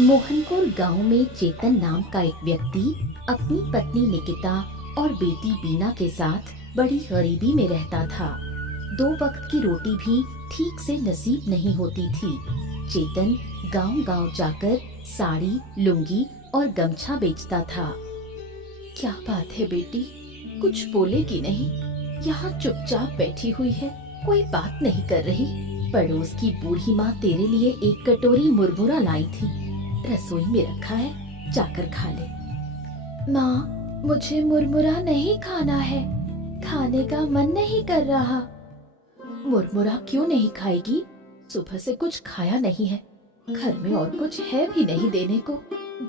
मोहनपुर गांव में चेतन नाम का एक व्यक्ति अपनी पत्नी निकिता और बेटी बीना के साथ बड़ी गरीबी में रहता था। 2 वक्त की रोटी भी ठीक से नसीब नहीं होती थी। चेतन गांव-गांव जाकर साड़ी, लुंगी और गमछा बेचता था। क्या बात है बेटी, कुछ बोलेगी नहीं? यहाँ चुपचाप बैठी हुई है, कोई बात नहीं कर रही। पड़ोस की बूढ़ी माँ तेरे लिए एक कटोरी मुरमुरा लाई थी, रसोई में रखा है, जाकर खा ले। माँ, मुझे मुरमुरा नहीं खाना है, खाने का मन नहीं कर रहा। मुरमुरा क्यों नहीं खाएगी? सुबह से कुछ खाया नहीं है, घर में और कुछ है भी नहीं देने को।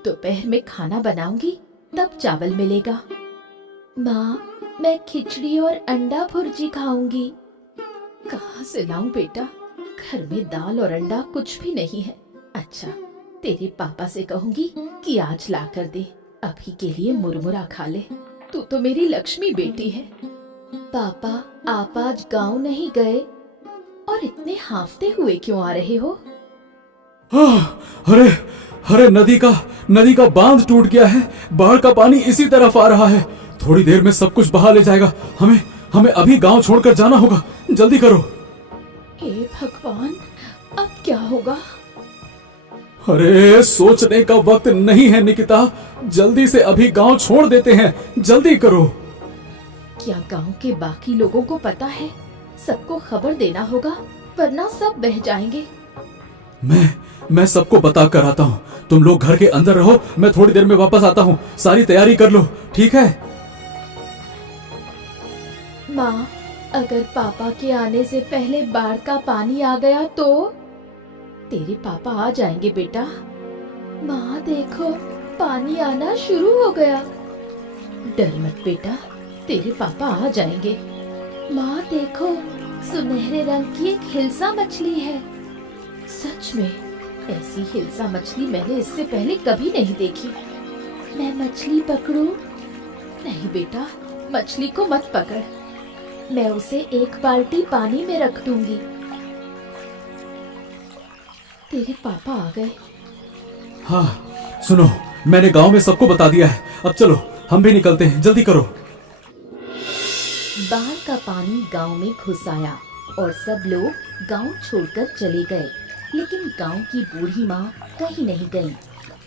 दोपहर में खाना बनाऊंगी तब चावल मिलेगा। माँ, मैं खिचड़ी और अंडा भुर्जी खाऊंगी। कहाँ से लाऊं बेटा, घर में दाल और अंडा कुछ भी नहीं है। अच्छा, तेरे पापा से कहूंगी कि आज ला कर दे, अभी के लिए मुरमुरा खा ले। तू तो मेरी लक्ष्मी बेटी है। पापा, आप आज गांव नहीं गए और इतने हांफते हुए क्यों आ रहे हो? अरे अरे, नदी का बांध टूट गया है, बाढ़ का पानी इसी तरफ आ रहा है। थोड़ी देर में सब कुछ बहा ले जाएगा। हमें अभी गांव छोड़कर जाना होगा, जल्दी करो। हे भगवान, अब क्या होगा? अरे, सोचने का वक्त नहीं है निकिता, जल्दी से अभी गांव छोड़ देते हैं, जल्दी करो। क्या गांव के बाकी लोगों को पता है? सबको खबर देना होगा, वरना सब बह जाएंगे। मैं सबको बता कर आता हूँ। तुम लोग घर के अंदर रहो, मैं थोड़ी देर में वापस आता हूँ। सारी तैयारी कर लो, ठीक है? माँ, अगर पापा के आने से पहले बाढ़ का पानी आ गया तो? तेरे पापा आ जाएंगे बेटा। माँ देखो, पानी आना शुरू हो गया। डर मत बेटा, तेरे पापा आ जाएंगे। माँ देखो, सुनहरे रंग की एक हिल्सा मछली है। सच में, ऐसी हिल्सा मछली मैंने इससे पहले कभी नहीं देखी। मैं मछली पकड़ूं? नहीं बेटा, मछली को मत पकड़, मैं उसे एक बाल्टी पानी में रख दूंगी। तेरे पापा आ गए। हाँ, सुनो, मैंने गांव में सबको बता दिया है। अब चलो, हम भी निकलते हैं, जल्दी करो। बाढ़ का पानी गांव में घुस आया और सब लोग गांव छोड़कर चले गए। लेकिन गांव की बूढ़ी माँ कहीं नहीं गई।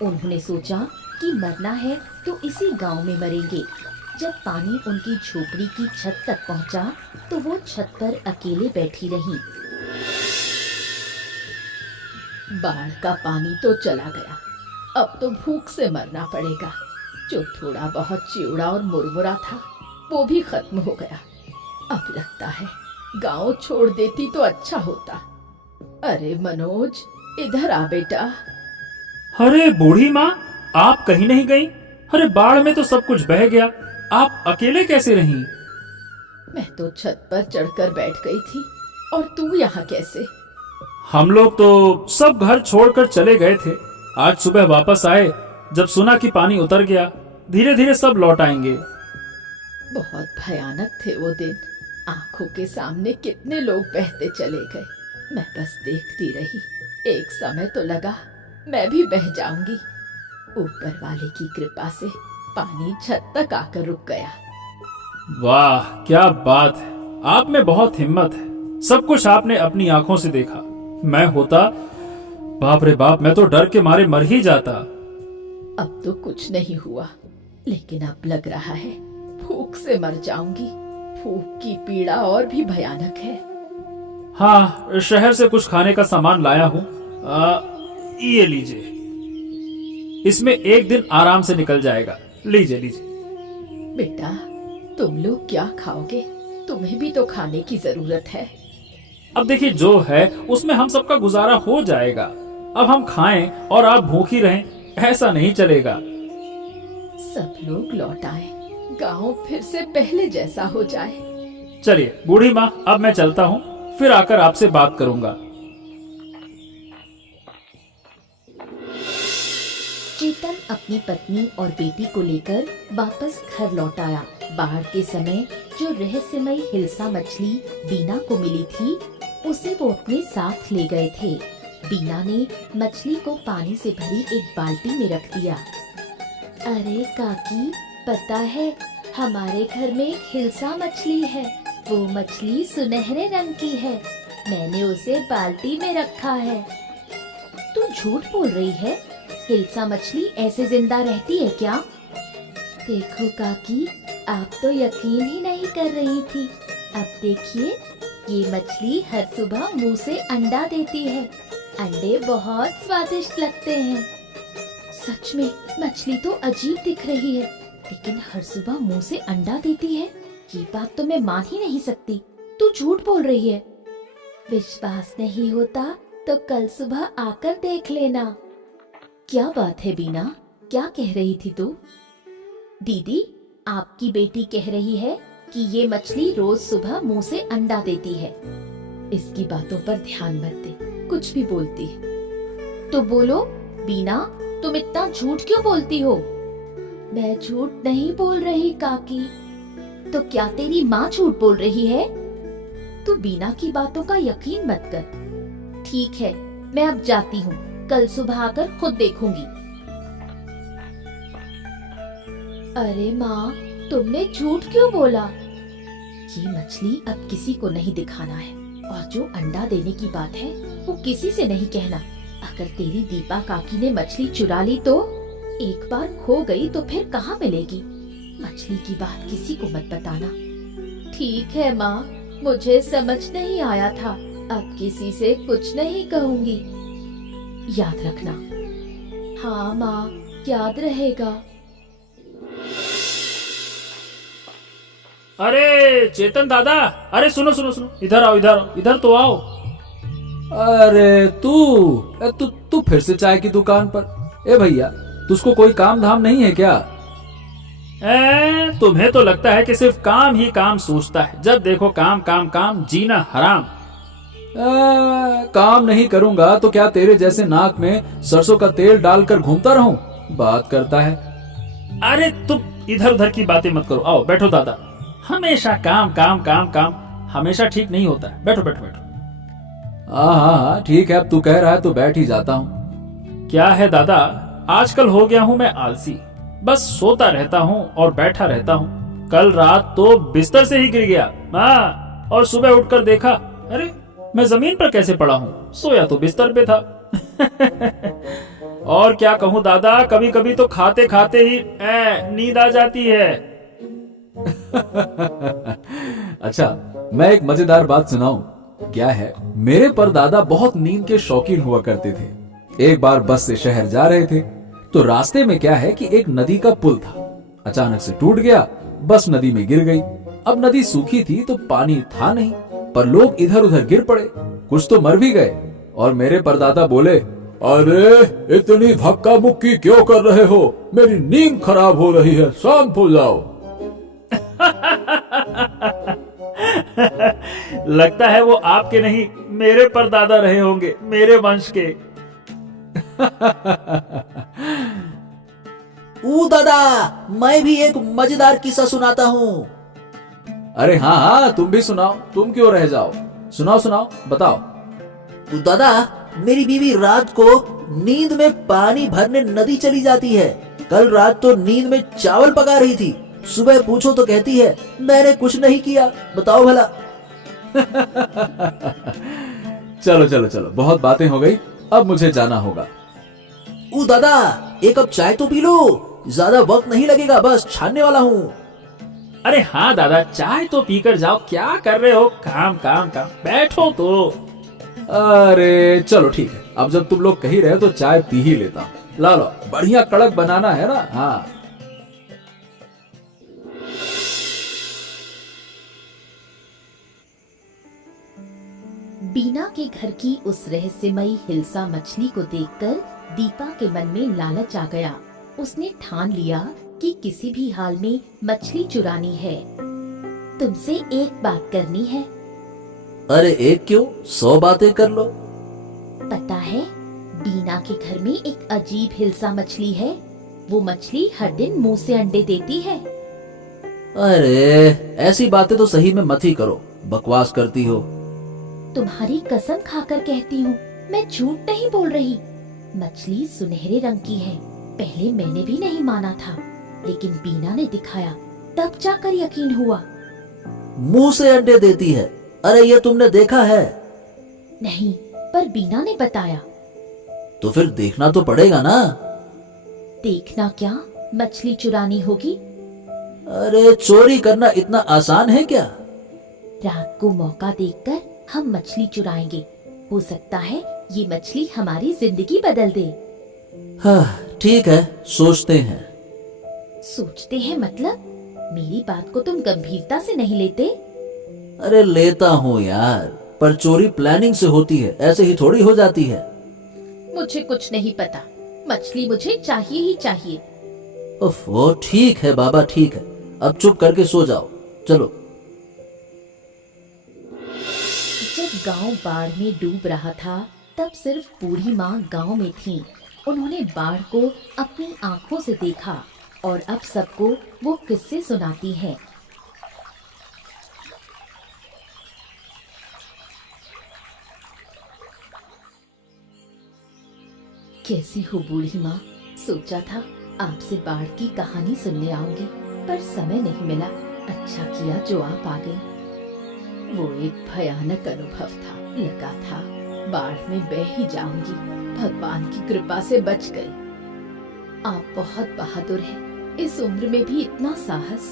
उन्होंने सोचा कि मरना है तो इसी गांव में मरेंगे। जब पानी उनकी झोपड़ी की छत तक पहुंचा, तो वो छत पर अकेले बैठी रहीं। बाढ़ का पानी तो चला गया, अब तो भूख से मरना पड़ेगा। जो थोड़ा बहुत चिवड़ा और मुरमुरा था, वो भी खत्म हो गया। अब लगता है गांव छोड़ देती तो अच्छा होता। अरे मनोज, इधर आ बेटा। अरे बूढ़ी माँ, आप कहीं नहीं गई? अरे बाढ़ में तो सब कुछ बह गया, आप अकेले कैसे रहीं? मैं तो छत पर चढ़कर बैठ गई थी, और तू यहाँ कैसे? हम लोग तो सब घर छोड़कर चले गए थे। आज सुबह वापस आए, जब सुना कि पानी उतर गया। धीरे धीरे सब लौट आएंगे। बहुत भयानक थे वो दिन। आंखों के सामने कितने लोग बहते चले गए। मैं बस देखती रही। एक समय तो लगा मैं भी बह जाऊंगी। ऊपर वाले की कृपा से पानी छत तक आकर रुक गया। वाह, क्या बात है, आप में बहुत हिम्मत है। सब कुछ आपने अपनी आंखों से देखा। मैं होता, बाप रे बाप, मैं तो डर के मारे मर ही जाता। अब तो कुछ नहीं हुआ, लेकिन अब लग रहा है भूख से मर जाऊंगी। भूख की पीड़ा और भी भयानक है। हाँ, शहर से कुछ खाने का सामान लाया हूँ, ये लीजिए। इसमें एक दिन आराम से निकल जाएगा। लीजिए लीजिए। बेटा, तुम लोग क्या खाओगे? तुम्हें भी तो खाने की जरूरत है। अब देखिए, जो है उसमें हम सबका गुजारा हो जाएगा। अब हम खाएं और आप भूखी रहें, ऐसा नहीं चलेगा। सब लोग लौट आए, गांव फिर से पहले जैसा हो जाए। चलिए बूढ़ी माँ, अब मैं चलता हूँ, फिर आकर आपसे बात करूंगा। चेतन अपनी पत्नी और बेटी को लेकर वापस घर लौट आया। बाढ़ के समय जो रहस्यमयी हिल्सा मछली बीना को मिली थी, उसे वो अपने साथ ले गए थे। बीना ने मछली को पानी से भरी एक बाल्टी में रख दिया। अरे काकी, पता है हमारे घर में एक हिल्सा मछली है। वो मछली सुनहरे रंग की है। मैंने उसे बाल्टी में रखा है। तू झूठ बोल रही है? हिल्सा मछली ऐसे जिंदा रहती है क्या? देखो काकी, आप तो यकीन ही नहीं कर रही थी। अब देखिए, ये मछली हर सुबह मुंह से अंडा देती है। अंडे बहुत स्वादिष्ट लगते हैं। सच में मछली तो अजीब दिख रही है, लेकिन हर सुबह मुंह से अंडा देती है। ये बात तो मैं मान ही नहीं सकती। तू झूठ बोल रही है। विश्वास नहीं होता तो कल सुबह आकर देख लेना। क्या बात है बीना, क्या कह रही थी तू? दीदी, आपकी बेटी कह रही है कि ये मछली रोज सुबह मुंह से अंडा देती है। इसकी बातों पर ध्यान मत दे, कुछ भी बोलती है। तो बोलो बीना, तुम इतना झूठ क्यों बोलती हो? मैं झूठ नहीं बोल रही काकी। तो क्या तेरी माँ झूठ बोल रही है? तू बीना की बातों का यकीन मत कर। ठीक है, मैं अब जाती हूँ। कल सुबह आकर खुद देखूंगी। अरे माँ, तुमने झूठ क्यों बोला? ये मछली अब किसी को नहीं दिखाना है, और जो अंडा देने की बात है वो किसी से नहीं कहना। अगर तेरी दीपा काकी ने मछली चुरा ली तो? एक बार खो गई तो फिर कहाँ मिलेगी? मछली की बात किसी को मत बताना। ठीक है माँ, मुझे समझ नहीं आया था। अब किसी से कुछ नहीं कहूँगी। याद रखना। हाँ माँ, याद रहेगा। अरे चेतन दादा, अरे सुनो सुनो सुनो, इधर आओ, इधर आओ, इधर तो आओ। अरे तू फिर से चाय की दुकान पर? ए भैया, तुझको कोई काम धाम नहीं है क्या? तुम्हें तो लगता है कि सिर्फ काम ही काम सोचता है। जब देखो काम काम काम, जीना हराम। काम नहीं करूंगा तो क्या तेरे जैसे नाक में सरसों का तेल डालकर घूमता रहूं? बात करता है। अरे तुम इधर उधर की बातें मत करो। आओ बैठो दादा। हमेशा काम काम काम काम हमेशा ठीक नहीं होता है। बैठो बैठो बैठो। हाँ, ठीक है, अब तू कह रहा है तो बैठ ही जाता हूँ। क्या है दादा, आजकल हो गया हूँ मैं आलसी। बस सोता रहता हूँ और बैठा रहता हूँ। कल रात तो बिस्तर से ही गिर गया। हाँ, और सुबह उठकर देखा, अरे मैं जमीन पर कैसे पड़ा हूँ? सोया तो बिस्तर पे था। और क्या कहूँ दादा, कभी कभी तो खाते खाते ही नींद आ जाती है। अच्छा, मैं एक मजेदार बात सुनाऊं? क्या है, मेरे परदादा बहुत नींद के शौकीन हुआ करते थे। एक बार बस से शहर जा रहे थे तो रास्ते में क्या है कि एक नदी का पुल था। अचानक से टूट गया, बस नदी में गिर गई। अब नदी सूखी थी तो पानी था नहीं, पर लोग इधर उधर गिर पड़े, कुछ तो मर भी गए। और मेरे परदादा बोले, अरे इतनी धक्का मुक्की क्यों कर रहे हो? मेरी नींद खराब हो रही है, शांत हो जाओ। लगता है वो आपके नहीं, मेरे परदादा रहे होंगे, मेरे वंश के। दादा, मैं भी एक मजेदार किस्सा सुनाता हूँ। अरे हाँ, तुम भी सुनाओ, तुम क्यों रह जाओ? सुनाओ सुनाओ, बताओ। दादा, मेरी बीवी रात को नींद में पानी भरने नदी चली जाती है। कल रात तो नींद में चावल पका रही थी। सुबह पूछो तो कहती है मैंने कुछ नहीं किया। बताओ भला। चलो चलो चलो, बहुत बातें हो गई, अब मुझे जाना होगा। दादा, एक कप चाय तो पी लो, ज्यादा वक्त नहीं लगेगा, बस छानने वाला हूँ। अरे हाँ दादा, चाय तो पीकर जाओ। क्या कर रहे हो? काम काम काम, बैठो तो। अरे चलो ठीक है, अब जब तुम लोग कही रहे तो चाय पी ही लेता हूँ। ला लो, बढ़िया कड़क बनाना है ना। हाँ। बीना के घर की उस रहस्यमयी हिल्सा मछली को देखकर दीपा के मन में लालच आ गया। उसने ठान लिया कि किसी भी हाल में मछली चुरानी है। तुमसे एक बात करनी है। अरे एक क्यों, 100 बातें कर लो। पता है, बीना के घर में एक अजीब हिल्सा मछली है। वो मछली हर दिन मुंह से अंडे देती है। अरे ऐसी बातें तो सही में मत ही करो, बकवास करती हो। तुम्हारी कसम खाकर कहती हूँ, मैं झूठ नहीं बोल रही। मछली सुनहरे रंग की है। पहले मैंने भी नहीं माना था, लेकिन बीना ने दिखाया, तब जाकर यकीन हुआ। मुंह से अंडे देती है। अरे ये तुमने देखा है? नहीं, पर बीना ने बताया। तो फिर देखना तो पड़ेगा ना। देखना क्या, मछली चुरानी होगी। अरे चोरी करना इतना आसान है क्या? रात को मौका देखकर हम मछली चुराएंगे। हो सकता है ये मछली हमारी जिंदगी बदल दे। हाँ ठीक है, सोचते हैं। सोचते हैं मतलब? मेरी बात को तुम गंभीरता से नहीं लेते? अरे लेता हूँ यार, पर चोरी प्लानिंग से होती है, ऐसे ही थोड़ी हो जाती है। मुझे कुछ नहीं पता, मछली मुझे चाहिए ही चाहिए। ओफो, ठीक है बाबा, ठीक है, अब चुप करके सो जाओ। चलो। जब गांव बाढ़ में डूब रहा था, तब सिर्फ बूढ़ी माँ गांव में थी। उन्होंने बाढ़ को अपनी आंखों से देखा और अब सबको वो किस्से सुनाती हैं। कैसी हो बूढ़ी माँ? सोचा था आपसे बाढ़ की कहानी सुनने आऊंगी, पर समय नहीं मिला। अच्छा किया जो आप आ गई। वो एक भयानक अनुभव था। लगा था बाढ़ में बह ही जाऊंगी, भगवान की कृपा से बच गई। आप बहुत बहादुर हैं, इस उम्र में भी इतना साहस।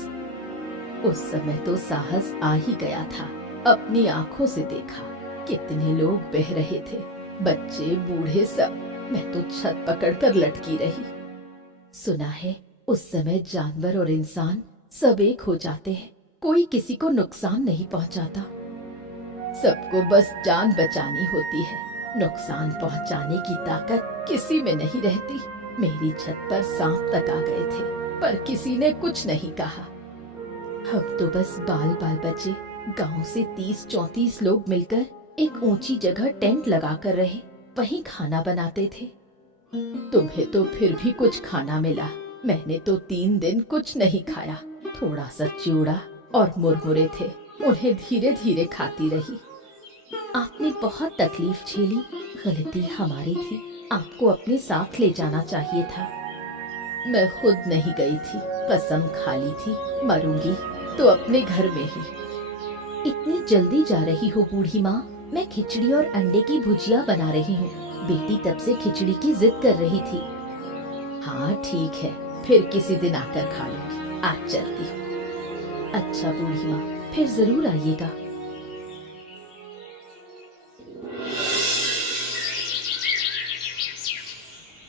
उस समय तो साहस आ ही गया था। अपनी आंखों से देखा कितने लोग बह रहे थे, बच्चे बूढ़े सब। मैं तो छत पकड़कर लटकी रही। सुना है उस समय जानवर और इंसान सब एक हो जाते हैं, कोई किसी को नुकसान नहीं पहुंचाता। सबको बस जान बचानी होती है, नुकसान पहुंचाने की ताकत किसी में नहीं रहती। मेरी छत पर सांप तक आ गए थे, पर किसी ने कुछ नहीं कहा। अब तो बस बाल बाल बचे। गांव से 30-34 लोग मिलकर एक ऊंची जगह टेंट लगा कर रहे, वहीं खाना बनाते थे। तुम्हें तो फिर भी कुछ खाना मिला, मैंने तो 3 दिन कुछ नहीं खाया। थोड़ा सा चिवड़ा और मुरमुरे थे, उन्हें धीरे धीरे खाती रही। आपने बहुत तकलीफ झेली, गलती हमारी थी। आपको अपने साथ ले जाना चाहिए था। मैं खुद नहीं गई थी, कसम खा ली थी, मरूंगी तो अपने घर में ही। इतनी जल्दी जा रही हो बूढ़ी माँ? मैं खिचड़ी और अंडे की भुजिया बना रही हूँ। बेटी तब से खिचड़ी की जिद कर रही थी। हाँ ठीक है, फिर किसी दिन आकर खा लूंगी। आज चलती हूँ। अच्छा बूढ़ी माँ, फिर जरूर आइएगा।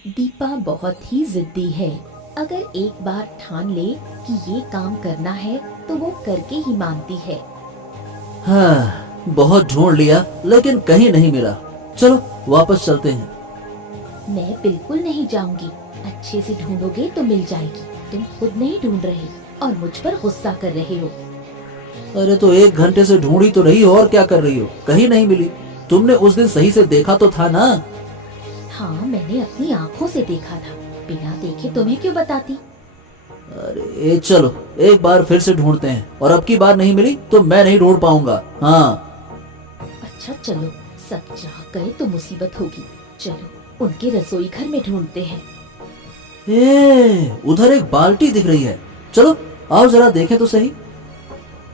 दीपा बहुत ही जिद्दी है। अगर एक बार ठान ले कि ये काम करना है तो वो करके ही मानती है। हाँ, बहुत ढूंढ लिया लेकिन कहीं नहीं मिला। चलो वापस चलते हैं। मैं बिल्कुल नहीं जाऊंगी। अच्छे से ढूंढोगे तो मिल जाएगी। तुम खुद नहीं ढूंढ रहे और मुझ पर गुस्सा कर रहे हो। अरे तो 1 घंटे से ढूंढी तो रही हो, और क्या कर रही हो? कहीं नहीं मिली। तुमने उस दिन सही से देखा तो था ना? हाँ, मैंने अपनी आंखों से देखा था। बिना देखे तुम्हें क्यों बताती? अरे चलो एक बार फिर से ढूंढते हैं, और अब की बार नहीं मिली तो मैं नहीं ढूंढ पाऊंगा। हाँ अच्छा चलो, सब जाग गए तो मुसीबत होगी। चलो उनके रसोई घर में ढूंढते हैं। उधर एक बाल्टी दिख रही है। चलो आओ जरा देखें तो सही।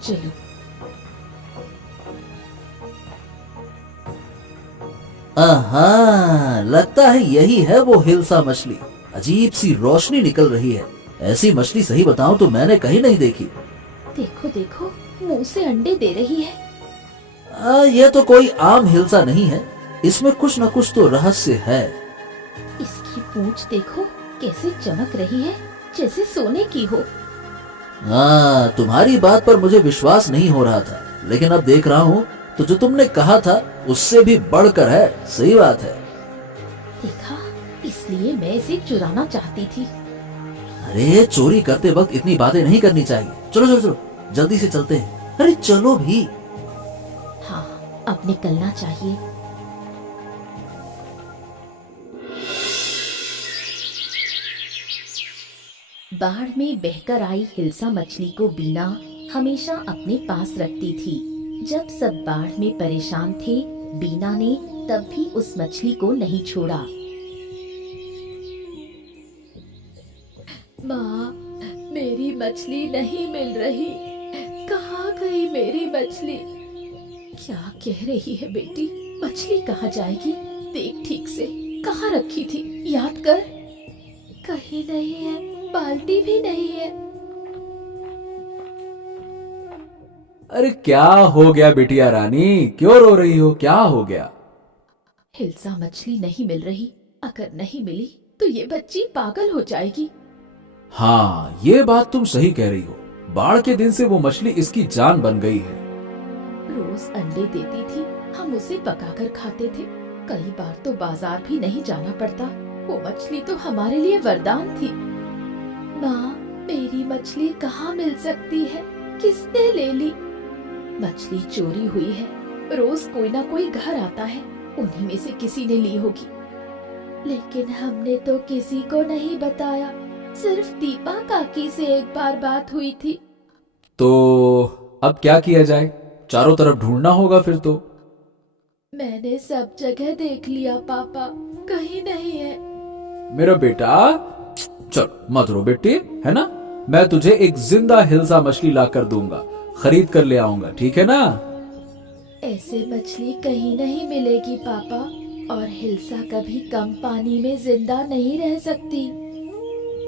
चलो। आहा, लगता है यही है वो हिल्सा मछली। अजीब सी रोशनी निकल रही है। ऐसी मछली सही बताऊं तो मैंने कहीं नहीं देखी। देखो देखो, मुंह से अंडे दे रही है। ये तो कोई आम हिल्सा नहीं है, इसमें कुछ न कुछ तो रहस्य है। इसकी पूंछ देखो कैसे चमक रही है, जैसे सोने की हो। तुम्हारी बात पर मुझे विश्वास नहीं हो रहा था, लेकिन अब देख रहा हूँ तो जो तुमने कहा था उससे भी बढ़कर है। सही बात है। देखा, इसलिए मैं इसे चुराना चाहती थी। अरे चोरी करते वक्त इतनी बातें नहीं करनी चाहिए। चलो चलो चलो, जल्दी से चलते हैं। अरे चलो भी। हाँ, अब निकलना चाहिए। बाढ़ में बहकर आई हिल्सा मछली को बीना हमेशा अपने पास रखती थी। जब सब बाढ़ में परेशान थे बीना ने तब भी उस मछली को नहीं छोड़ा। माँ, मेरी मछली नहीं मिल रही। कहाँ गई मेरी मछली? क्या कह रही है बेटी? मछली कहाँ जाएगी? देख ठीक से, कहाँ रखी थी? याद कर। कहीं नहीं है, बाल्टी भी नहीं है। अरे क्या हो गया बिटिया रानी, क्यों रो रही हो? क्या हो गया? हिल्सा मछली नहीं मिल रही। अगर नहीं मिली तो ये बच्ची पागल हो जाएगी। हाँ, ये बात तुम सही कह रही हो। बाढ़ के दिन से वो मछली इसकी जान बन गई है। रोज अंडे देती थी, हम उसे पकाकर खाते थे। कई बार तो बाजार भी नहीं जाना पड़ता। वो मछली तो हमारे लिए वरदान थी। माँ, मेरी मछली कहाँ मिल सकती है? किसने ले ली? मछली चोरी हुई है। रोज कोई ना कोई घर आता है, उन्हीं में से किसी ने ली होगी। लेकिन हमने तो किसी को नहीं बताया। सिर्फ दीपा काकी से एक बार बात हुई थी। तो अब क्या किया जाए? चारों तरफ ढूंढना होगा फिर तो। मैंने सब जगह देख लिया पापा, कहीं नहीं है। मेरा बेटा, चल मत रो बेटी, है ना? मैं तुझे एक जिंदा हिल्सा मछली ला कर दूंगा, खरीद कर ले आऊंगा, ठीक है ना? ऐसे मछली कहीं नहीं मिलेगी पापा, और हिल्सा कभी कम पानी में जिंदा नहीं रह सकती।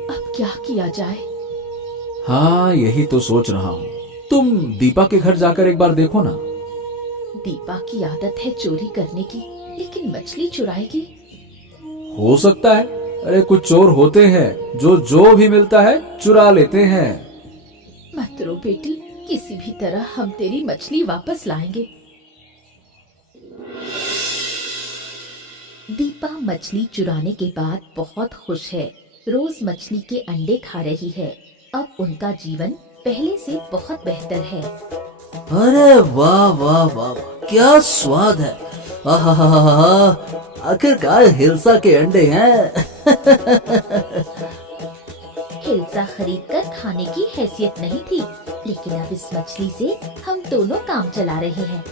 अब क्या किया जाए? हाँ, यही तो सोच रहा हूँ। तुम दीपा के घर जाकर एक बार देखो ना। दीपा की आदत है चोरी करने की, लेकिन मछली चुराएगी? हो सकता है। अरे कुछ चोर होते हैं जो भी मिलता है चुरा लेते हैं। मत रो बेटी, किसी भी तरह हम तेरी मछली वापस लाएंगे। दीपा मछली चुराने के बाद बहुत खुश है। रोज मछली के अंडे खा रही है। अब उनका जीवन पहले से बहुत बेहतर है। अरे वाह वाह वाह वाह, क्या स्वाद है। आहाहाहा, आखिरकार हिल्सा के अंडे हैं। हिल्सा खरीदकर खाने की हैसियत नहीं थी, लेकिन अब इस मछली से हम दोनों काम चला रहे हैं।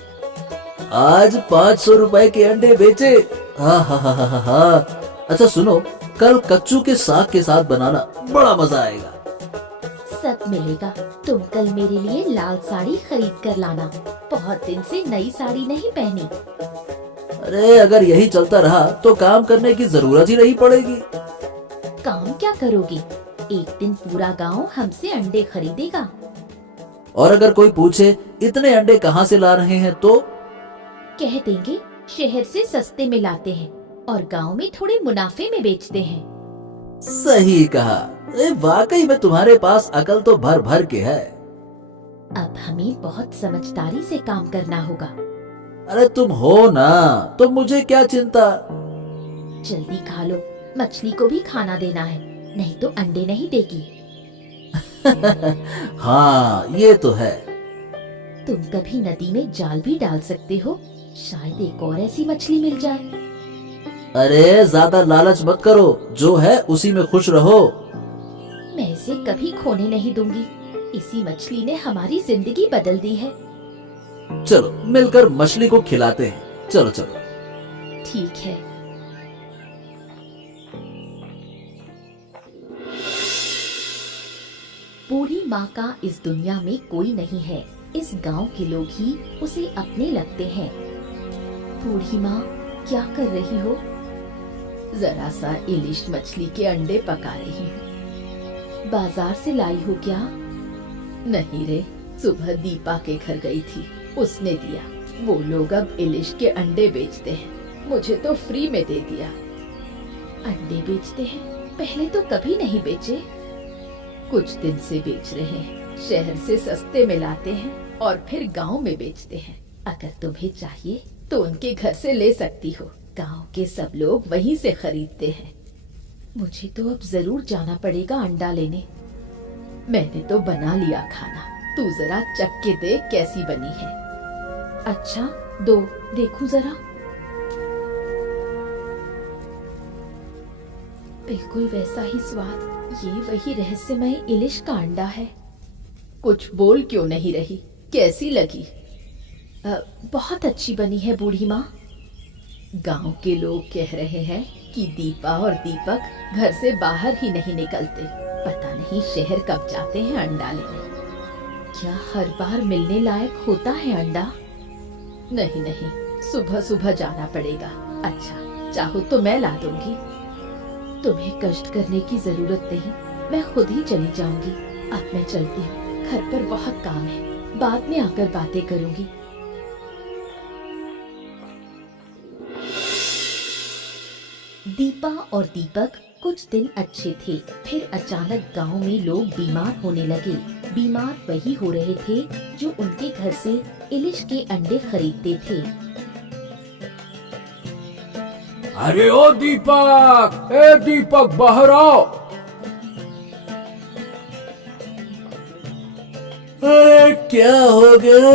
आज 500 रुपए के अंडे बेचे। आहाहाहा। अच्छा सुनो, कल कच्चू के साग के साथ बनाना, बड़ा मजा आएगा। सब मिलेगा। तुम कल मेरे लिए लाल साड़ी खरीद कर लाना। बहुत दिन से नई साड़ी नहीं पहनी। अरे अगर यही चलता रहा तो काम करने की जरूरत ही नहीं पड़ेगी। काम क्या करोगी? एक दिन पूरा गांव हमसे अंडे खरीदेगा। और अगर कोई पूछे इतने अंडे कहाँ से ला रहे हैं तो कह देंगे शहर से सस्ते में लाते हैं और गांव में थोड़े मुनाफे में बेचते हैं। सही कहा। वाकई में तुम्हारे पास अकल तो भर भर के है। अब हमें बहुत समझदारी से काम करना होगा। अरे तुम हो ना, तो मुझे क्या चिंता। जल्दी खा लो, मछली को भी खाना देना है, नहीं तो अंडे नहीं देगी। हाँ ये तो है। तुम कभी नदी में जाल भी डाल सकते हो, शायद एक और ऐसी मछली मिल जाए। अरे ज्यादा लालच मत करो, जो है उसी में खुश रहो। मैं इसे कभी खोने नहीं दूंगी। इसी मछली ने हमारी जिंदगी बदल दी है। चलो मिलकर मछली को खिलाते हैं। चलो चलो। ठीक है। बूढ़ी माँ का इस दुनिया में कोई नहीं है। इस गांव के लोग ही उसे अपने लगते हैं। बूढ़ी माँ, क्या कर रही हो? जरा सा इलिश मछली के अंडे पका रही हूँ। बाजार से लाई हो क्या? नहीं रे, सुबह दीपा के घर गई थी, उसने दिया। वो लोग अब इलिश के अंडे बेचते हैं, मुझे तो फ्री में दे दिया। अंडे बेचते हैं? पहले तो कभी नहीं बेचे। कुछ दिन से बेच रहे हैं। शहर से सस्ते में लाते हैं और फिर गांव में बेचते हैं। अगर तुम्हें चाहिए तो उनके घर से ले सकती हो। गांव के सब लोग वहीं से खरीदते हैं। मुझे तो अब जरूर जाना पड़ेगा अंडा लेने। मैंने तो बना लिया खाना, तू जरा चख के देख कैसी बनी है। अच्छा दो, देखूं जरा। बिल्कुल वैसा ही स्वाद। ये वही रहस्यमय इलिश का अंडा है। कुछ बोल क्यों नहीं रही? कैसी लगी? बहुत अच्छी बनी है बूढ़ी माँ। गांव के लोग कह रहे हैं कि दीपा और दीपक घर से बाहर ही नहीं निकलते। पता नहीं शहर कब जाते हैं अंडा लेने। क्या हर बार मिलने लायक होता है अंडा? नहीं नहीं, सुबह सुबह जाना पड़ेगा। अच्छा, चाहो तो मैं ला दूंगी। तुम्हें कष्ट करने की जरूरत नहीं, मैं खुद ही चली जाऊंगी। अब मैं चलती हूँ, घर पर बहुत काम है, बाद में आकर बातें करूंगी। दीपा और दीपक कुछ दिन अच्छे थे, फिर अचानक गांव में लोग बीमार होने लगे। बीमार वही हो रहे थे जो उनके घर से इलिश के अंडे खरीदते थे। अरे ओ दीपक, ए दीपक बाहर आओ। अरे क्या हो गया?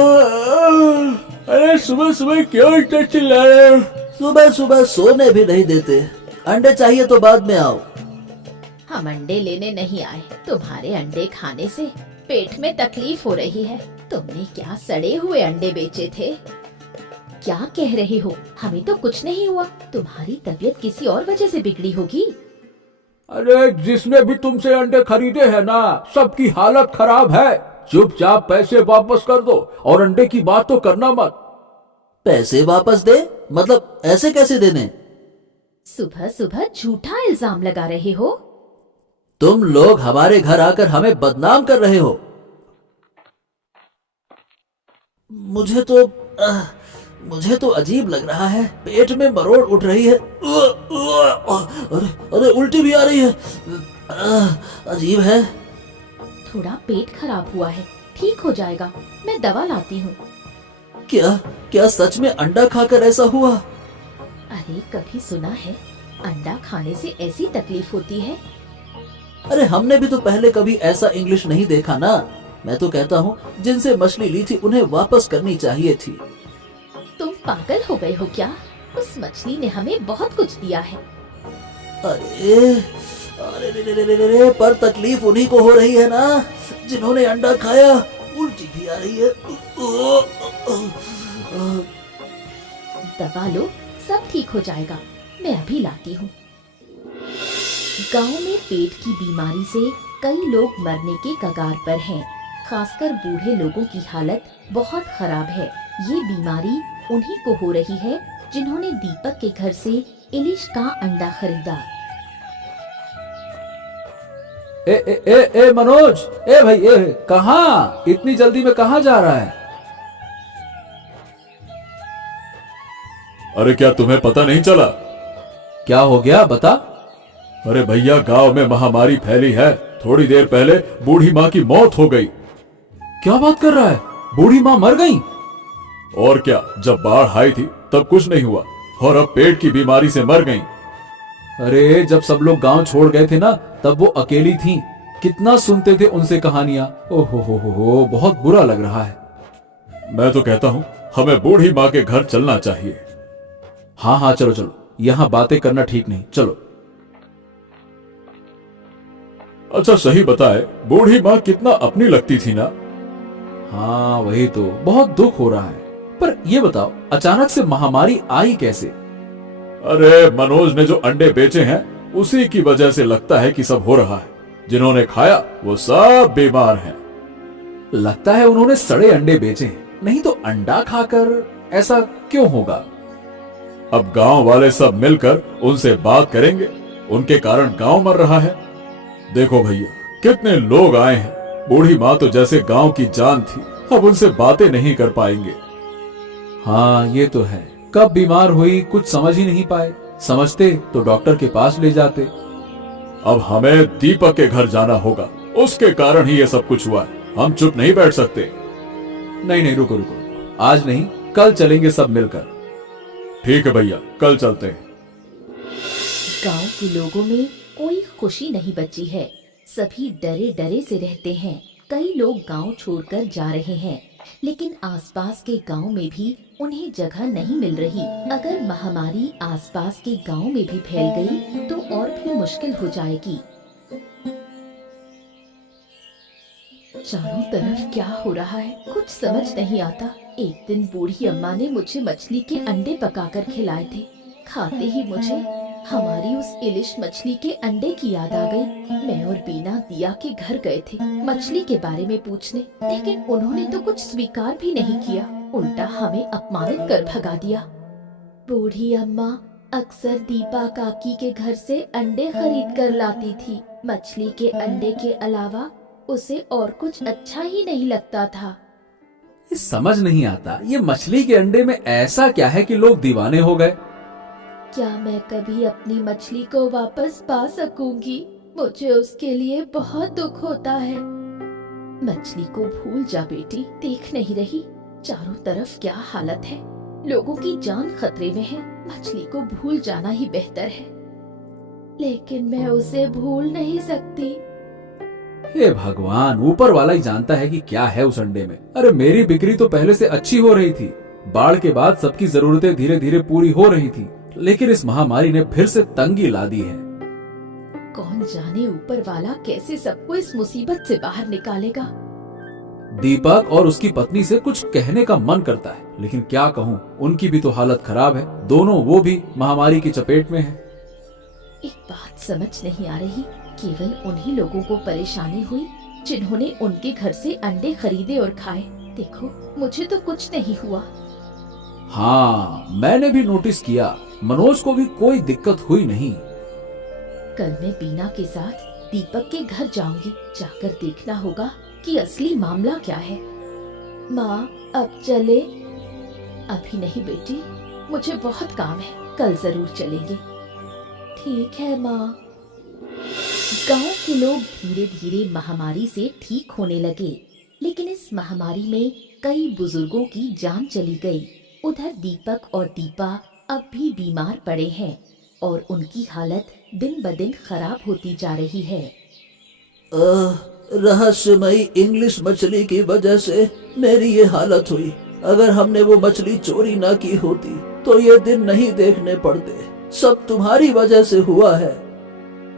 अरे सुबह सुबह क्यों इतना चिल्ला रहे हो? सुबह सुबह सोने भी नहीं देते। अंडे चाहिए तो बाद में आओ। हम अंडे लेने नहीं आए, तुम्हारे अंडे खाने से पेट में तकलीफ हो रही है। तुमने क्या सड़े हुए अंडे बेचे थे? क्या कह रहे हो? हमें तो कुछ नहीं हुआ, तुम्हारी तबीयत किसी और वजह से बिगड़ी होगी। अरे जिसने भी तुमसे अंडे खरीदे हैं ना, सबकी हालत खराब है। चुपचाप पैसे वापस कर दो और अंडे की बात तो करना मत। पैसे वापस दे? मतलब ऐसे कैसे देने? सुबह सुबह झूठा इल्जाम लगा रहे हो। तुम लोग हमारे घर आकर हमें बदनाम कर रहे हो। मुझे तो अजीब लग रहा है। पेट में मरोड़ उठ रही है। अरे उल्टी भी आ रही है। अजीब है। थोड़ा पेट खराब हुआ है, ठीक हो जाएगा। मैं दवा लाती हूँ। क्या सच में अंडा खाकर ऐसा हुआ? अरे कभी सुना है अंडा खाने से ऐसी तकलीफ होती है? अरे हमने भी तो पहले कभी ऐसा इंग्लिश नहीं देखा ना। मैं तो कहता हूँ जिनसे मछली ली थी उन्हें वापस करनी चाहिए थी। तुम पागल हो गए हो क्या? उस मछली ने हमें बहुत कुछ दिया है। अरे अरे पर तकलीफ उन्हीं को हो रही है ना जिन्होंने अंडा खाया। उल्टी भी आ रही है। दबा लो, सब ठीक हो जाएगा। मैं अभी लाती हूँ। गांव में पेट की बीमारी से कई लोग मरने के कगार पर हैं। खासकर बूढ़े लोगों की हालत बहुत खराब है। ये बीमारी उन्हीं को हो रही है जिन्होंने दीपक के घर से इलिश का अंडा खरीदा। ए मनोज, ए भाई, कहाँ? इतनी जल्दी में कहाँ जा रहा है? अरे क्या तुम्हें पता नहीं चला? क्या हो गया, बता। अरे भैया, गांव में महामारी फैली है। थोड़ी देर पहले बूढ़ी माँ की मौत हो गई। क्या बात कर रहा है? बूढ़ी माँ मर गई? और क्या, जब बाढ़ आई थी तब कुछ नहीं हुआ और अब पेट की बीमारी से मर गई। अरे जब सब लोग गांव छोड़ गए थे ना, तब वो अकेली थीं। कितना सुनते थे उनसे कहानियां। ओहो हो, बहुत बुरा लग रहा है। मैं तो कहता हूँ हमें बूढ़ी माँ के घर चलना चाहिए। हाँ चलो चलो, यहाँ बातें करना ठीक नहीं, चलो। अच्छा सही बताए, बूढ़ी माँ कितना अपनी लगती थी ना। हाँ वही तो, बहुत दुख हो रहा है। पर ये बताओ, अचानक से महामारी आई कैसे? अरे मनोज ने जो अंडे बेचे हैं उसी की वजह से लगता है कि सब हो रहा है। जिन्होंने खाया वो सब बीमार हैं। लगता है उन्होंने सड़े अंडे बेचे हैं, नहीं तो अंडा खाकर ऐसा क्यों होगा? अब गांव वाले सब मिलकर उनसे बात करेंगे। उनके कारण गांव मर रहा है। देखो भैया, कितने लोग आए हैं। बूढ़ी माँ तो जैसे गांव की जान थी, अब उनसे बातें नहीं कर पाएंगे। हाँ ये तो है। कब बीमार हुई कुछ समझ ही नहीं पाए। समझते तो डॉक्टर के पास ले जाते। अब हमें दीपक के घर जाना होगा। उसके कारण ही ये सब कुछ हुआ है। हम चुप नहीं बैठ सकते। नहीं, रुको, आज नहीं, कल चलेंगे सब मिलकर। ठीक है भैया, कल चलते हैं। गांव के लोगों में कोई खुशी नहीं बची है। सभी डरे डरे से रहते हैं। कई लोग गांव छोड़कर जा रहे हैं, लेकिन आसपास के गांव में भी उन्हें जगह नहीं मिल रही। अगर महामारी आसपास के गांव में भी फैल गई तो और भी मुश्किल हो जाएगी। चारों तरफ क्या हो रहा है कुछ समझ नहीं आता। एक दिन बूढ़ी अम्मा ने मुझे मछली के अंडे पकाकर खिलाए थे। खाते ही मुझे हमारी उस इलिश मछली के अंडे की याद आ गई। मैं और बीना दिया के घर गए थे मछली के बारे में पूछने, लेकिन उन्होंने तो कुछ स्वीकार भी नहीं किया, उल्टा हमें अपमानित कर भगा दिया। बूढ़ी अम्मा अक्सर दीपा काकी के घर से अंडे खरीद कर लाती थी। मछली के अंडे के अलावा उसे और कुछ अच्छा ही नहीं लगता था। ये समझ नहीं आता, ये मछली के अंडे में ऐसा क्या है कि लोग दीवाने हो गए? क्या मैं कभी अपनी मछली को वापस पा सकूंगी? मुझे उसके लिए बहुत दुख होता है। मछली को भूल जा बेटी, देख नहीं रही चारों तरफ क्या हालत है, लोगों की जान खतरे में है। मछली को भूल जाना ही बेहतर है, लेकिन मैं उसे भूल नहीं सकती। हे भगवान, ऊपर वाला ही जानता है कि क्या है उस अंडे में। अरे मेरी बिक्री तो पहले से अच्छी हो रही थी, बाढ़ के बाद सबकी जरूरतें धीरे धीरे पूरी हो रही थी, लेकिन इस महामारी ने फिर से तंगी ला दी है। कौन जाने ऊपर वाला कैसे सबको इस मुसीबत से बाहर निकालेगा। दीपक और उसकी पत्नी से कुछ कहने का मन करता है, लेकिन क्या कहूँ, उनकी भी तो हालत खराब है। दोनों वो भी महामारी की चपेट में है। एक बात समझ नहीं आ रही, केवल उन्हीं लोगों को परेशानी हुई जिन्होंने उनके घर से अंडे खरीदे और खाए। देखो मुझे तो कुछ नहीं हुआ। हाँ, मैंने भी नोटिस किया, मनोज को भी कोई दिक्कत हुई नहीं। कल मैं बीना के साथ दीपक के घर जाऊंगी, जाकर देखना होगा कि असली मामला क्या है। माँ अब चले? अभी नहीं बेटी, मुझे बहुत काम है, कल जरूर चलेंगे। ठीक है माँ। गांव के लोग धीरे धीरे महामारी से ठीक होने लगे, लेकिन इस महामारी में कई बुजुर्गों की जान चली गई। उधर दीपक और दीपा अब भी बीमार पड़े हैं और उनकी हालत दिन ब दिन खराब होती जा रही है। रहस्यमयी इंग्लिश मछली की वजह से मेरी ये हालत हुई। अगर हमने वो मछली चोरी ना की होती तो ये दिन नहीं देखने पड़ते। सब तुम्हारी वजह से हुआ है।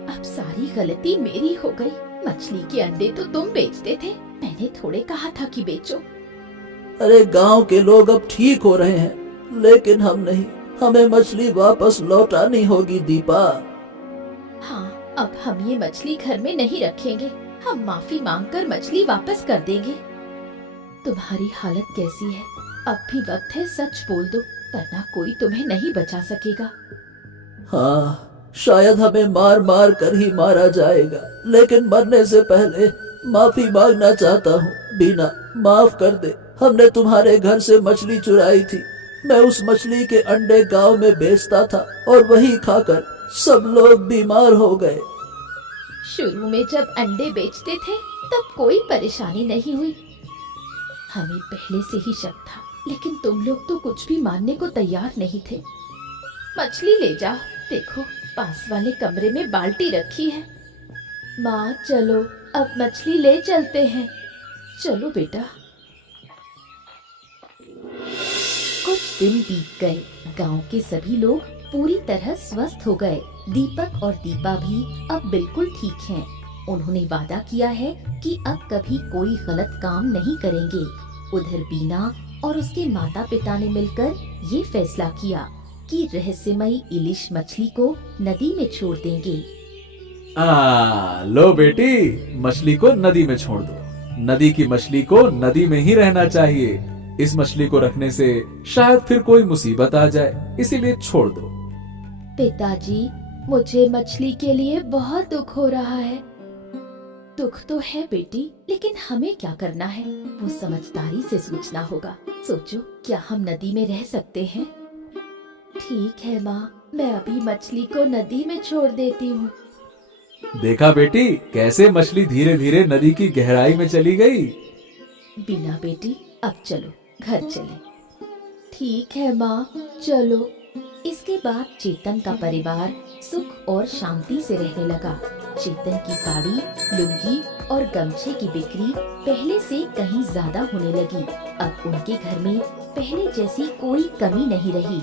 अब सारी गलती मेरी हो गई। मछली के अंडे तो तुम बेचते थे, मैंने थोड़े कहा था कि बेचो। अरे गांव के लोग अब ठीक हो रहे हैं, लेकिन हम नहीं। हमें मछली वापस लौटानी होगी दीपा। हाँ, अब हम ये मछली घर में नहीं रखेंगे, हम माफी मांगकर मछली वापस कर देंगे। तुम्हारी हालत कैसी है? अब भी वक्त है, सच बोल दो, वरना कोई तुम्हें नहीं बचा सकेगा। हाँ, शायद हमें मार मार कर ही मारा जाएगा, लेकिन मरने से पहले माफी मांगना चाहता हूँ। बीना, माफ कर दे, हमने तुम्हारे घर से मछली चुराई थी। मैं उस मछली के अंडे गांव में बेचता था और वही खाकर सब लोग बीमार हो गए। शुरू में जब अंडे बेचते थे तब कोई परेशानी नहीं हुई, हमें पहले से ही शक था, लेकिन तुम लोग तो कुछ भी मानने को तैयार नहीं थे। मछली ले जाओ, देखो पास वाले कमरे में बाल्टी रखी है। माँ चलो, अब मछली ले चलते हैं। चलो बेटा। कुछ दिन बीत गए, गांव के सभी लोग पूरी तरह स्वस्थ हो गए। दीपक और दीपा भी अब बिल्कुल ठीक हैं। उन्होंने वादा किया है कि अब कभी कोई गलत काम नहीं करेंगे। उधर बीना और उसके माता पिता ने मिलकर ये फैसला किया कि रहस्यमयी इलिश मछली को नदी में छोड़ देंगे। लो बेटी, मछली को नदी में छोड़ दो। नदी की मछली को नदी में ही रहना चाहिए। इस मछली को रखने से शायद फिर कोई मुसीबत आ जाए, इसीलिए छोड़ दो। पिताजी, मुझे मछली के लिए बहुत दुख हो रहा है। दुख तो है बेटी, लेकिन हमें क्या करना है, वो समझदारी से सोचना होगा। सोचो, क्या हम नदी में रह सकते हैं? ठीक है माँ, मैं अभी मछली को नदी में छोड़ देती हूँ। देखा बेटी, कैसे मछली धीरे धीरे नदी की गहराई में चली गई। बिना बेटी, अब चलो घर चले। ठीक है माँ, चलो। इसके बाद चेतन का परिवार सुख और शांति से रहने लगा। चेतन की साड़ी, लुंगी और गमछे की बिक्री पहले से कहीं ज्यादा होने लगी। अब उनके घर में पहले जैसी कोई कमी नहीं रही।